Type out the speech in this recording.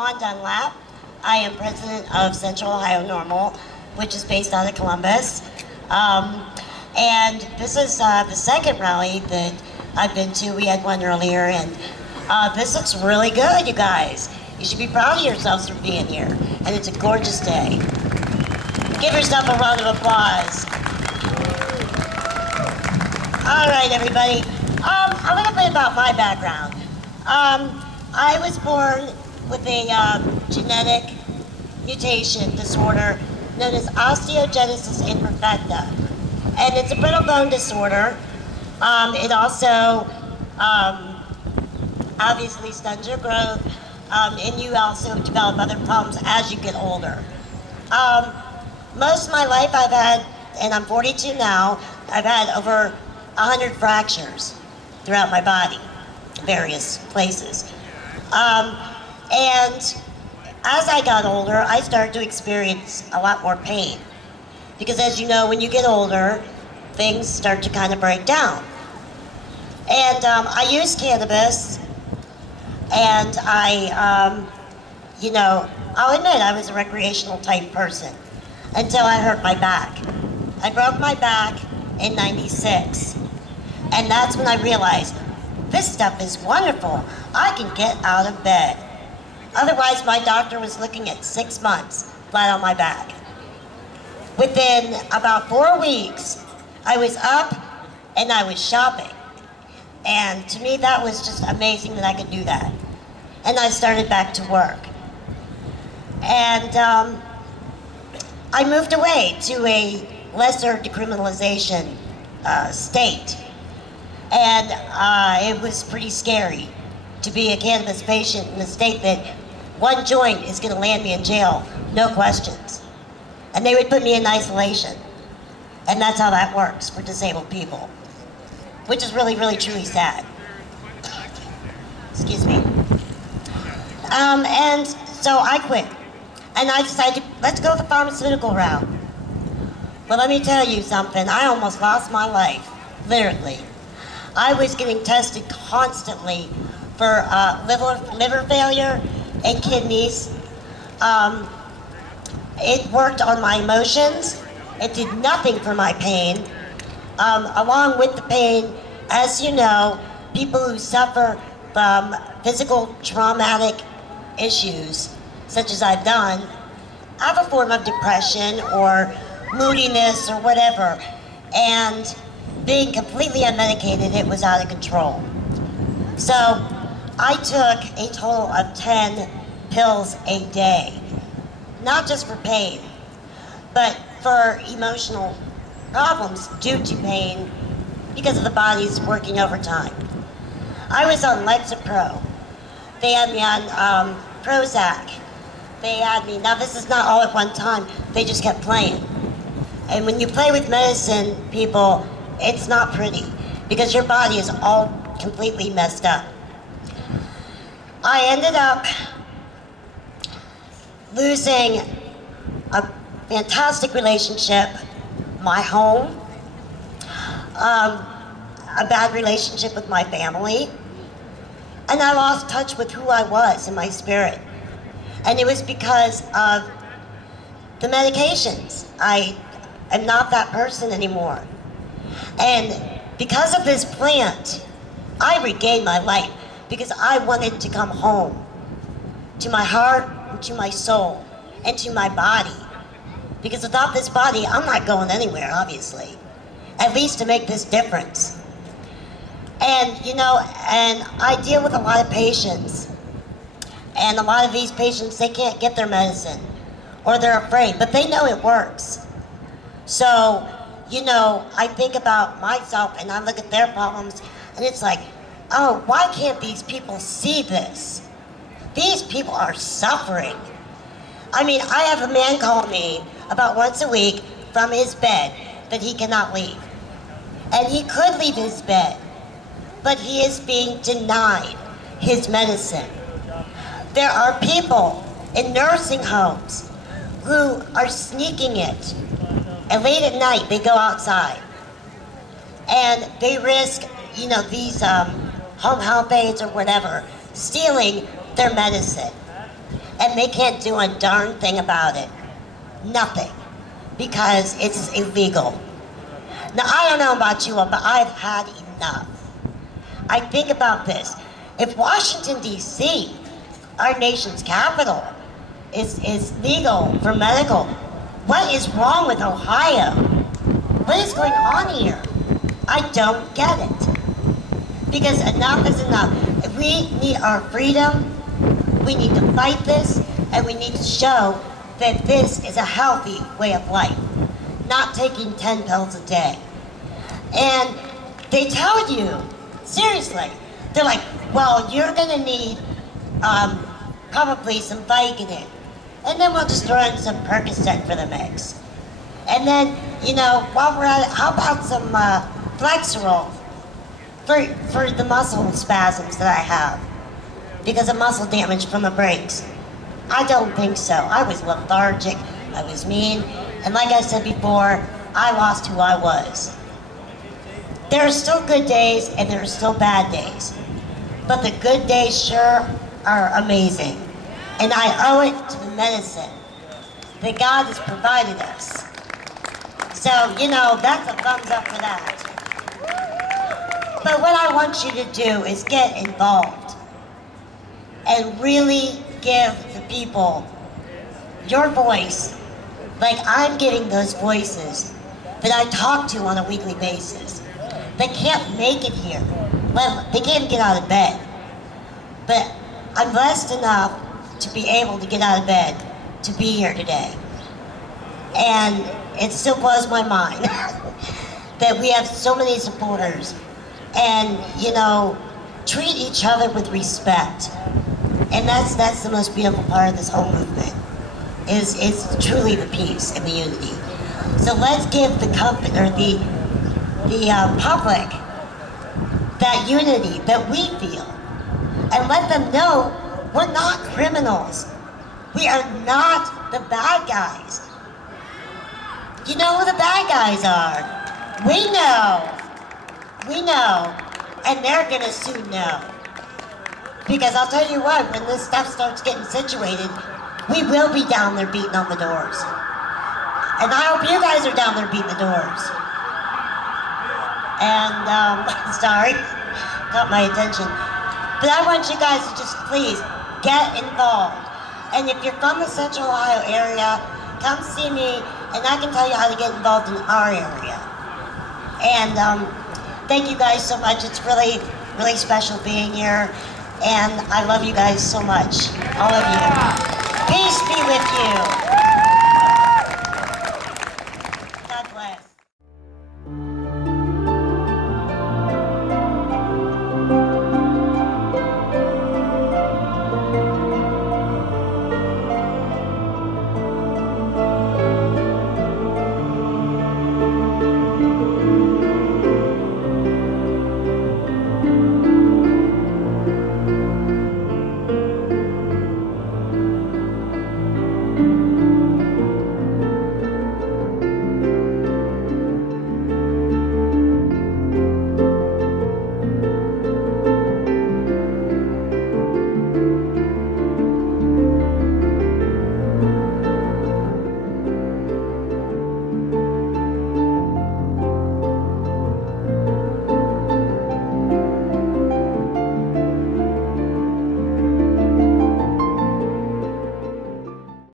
Dunlap. I am president of Central Ohio Normal, which is based out of Columbus. And this is the second rally that I've been to. We had one earlier, and this looks really good, you guys. You should be proud of yourselves for being here. And it's a gorgeous day. Give yourself a round of applause. All right, everybody. I'm going to bit about my background. I was born with a genetic mutation disorder known as osteogenesis imperfecta. And it's a brittle bone disorder. It also obviously stunts your growth, and you also develop other problems as you get older. Most of my life I've had, and I'm 42 now, I've had over 100 fractures throughout my body, various places. And as I got older, I started to experience a lot more pain. Because as you know, when you get older, things start to kind of break down. And I used cannabis, and I'll admit I was a recreational type person until I hurt my back. I broke my back in '96, and that's when I realized this stuff is wonderful. I can get out of bed. Otherwise, my doctor was looking at 6 months flat on my back. Within about 4 weeks, I was up and I was shopping. And to me, that was just amazing that I could do that. And I started back to work. And I moved away to a lesser decriminalization state. And it was pretty scary to be a cannabis patient in a state that one joint is going to land me in jail, no questions. And they would put me in isolation. And that's how that works for disabled people, which is really, really, truly sad. Excuse me. And so I quit. And I decided, let's go the pharmaceutical route. But let me tell you something, I almost lost my life, literally. I was getting tested constantly for liver failure and kidneys. It worked on my emotions. It did nothing for my pain. Along with the pain, as you know, people who suffer from physical traumatic issues, such as I've done, have a form of depression or moodiness or whatever. And being completely unmedicated, it was out of control. So I took a total of 10 pills a day, not just for pain, but for emotional problems due to pain because of the body's working overtime. I was on Lexapro. They had me on Prozac. They had me, now this is not all at one time, they just kept playing. And when you play with medicine, people, it's not pretty because your body is all completely messed up. I ended up losing a fantastic relationship, my home, a bad relationship with my family, and I lost touch with who I was in my spirit. And it was because of the medications. I am not that person anymore. And because of this plant, I regained my life because I wanted to come home to my heart, and to my soul, and to my body. Because without this body, I'm not going anywhere, obviously. At least to make this difference. And, and I deal with a lot of patients. And a lot of these patients, they can't get their medicine. Or they're afraid, but they know it works. So, I think about myself and I look at their problems and it's like, oh, why can't these people see this? These people are suffering. I mean, I have a man call me about once a week from his bed that he cannot leave. And he could leave his bed, but he is being denied his medicine. There are people in nursing homes who are sneaking it. And late at night, they go outside. And they risk, these home health aides or whatever, stealing their medicine. and they can't do a darn thing about it. Nothing. Because it's illegal. Now, I don't know about you all, but I've had enough. I think about this. If Washington, D.C., our nation's capital, is legal for medical, what is wrong with Ohio? What is going on here? I don't get it. Because enough is enough. If we need our freedom, we need to fight this, and we need to show that this is a healthy way of life, not taking 10 pills a day. And they tell you, seriously, they're like, well, you're gonna need probably some Vicodin, and then we'll just throw in some Percocet for the mix. And then, you know, while we're at it, how about some Flexerol for the muscle spasms that I have because of muscle damage from the brakes? I don't think so. I was lethargic, I was mean, and like I said before, I lost who I was. There are still good days and there are still bad days, but the good days sure are amazing. And I owe it to the medicine that God has provided us. So, you know, that's a thumbs up for that. But what I want you to do is get involved and really give the people your voice, like I'm giving those voices that I talk to on a weekly basis. They can't make it here. Well, they can't get out of bed. But I'm blessed enough to be able to get out of bed to be here today. And it still blows my mind that we have so many supporters and, you know, treat each other with respect. And that's the most beautiful part of this whole movement, is truly the peace and the unity. So let's give the company, or the public, that unity that we feel, and let them know we're not criminals. We are not the bad guys. You know who the bad guys are. We know, and they're gonna soon know. Because I'll tell you what, when this stuff starts getting situated, we will be down there beating on the doors. And I hope you guys are down there beating the doors. And, sorry, got my attention. But I want you guys to just please get involved. And if you're from the Central Ohio area, come see me, and I can tell you how to get involved in our area. And thank you guys so much. It's really, really special being here. And I love you guys so much, all of you. Peace be with you.